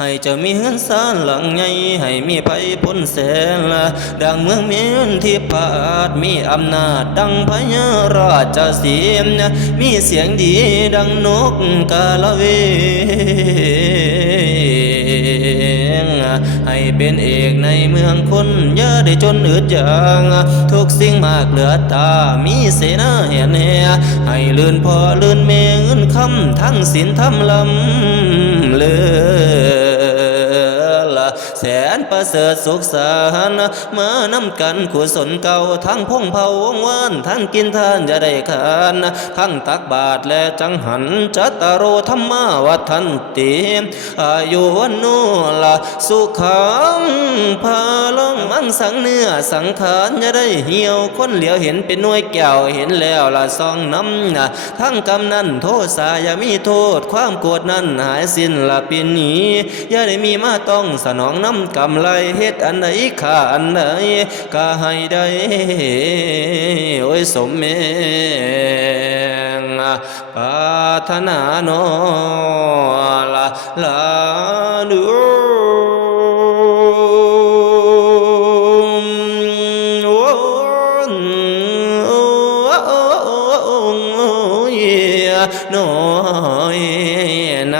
ให้เจ้ามีเฮือนศาลหลังใหญ่ให้มีไผพ้นแสนดังเมืองเมียนที่พาดมีอำนาจดังพญาราชสีห์มีเสียงดีดังนกกาละเวงให้เป็นเอกในเมืองคนอย่าได้จนอืดจางทุกสิ่งมากเหลือตามีเสนาแห่แห่ให้ลื่นพ่อลื่นแม่เงินคำทั้งศีลธรรมลำเลือแสนประเสริฐสุขสันต์มานำกันกุศลเก่าทั้งพงเผาวงวานทั้งกินทานจะได้ขานทั้งตักบาทและจังหันจัตตารโอธรรมาวัฏันติอายุวันโนละสุขังพาลงมังสังเนื้อสังขารจะได้เหี่ยวคนเหลียวเห็นเป็นหน่วยแก้วเห็นแล้วละซองน้ำทั้งกำนั้นโทษสาอย่ามีโทษความโกรธนั้นหายสิ้นละปีนี้อย่าได้มีมาต้องสนองน้ำกำไรเฮ็ดอันใดขาอันใดก็ให้ได้โอ้ยสมเมงปรารถนาโนลาดูน้อยน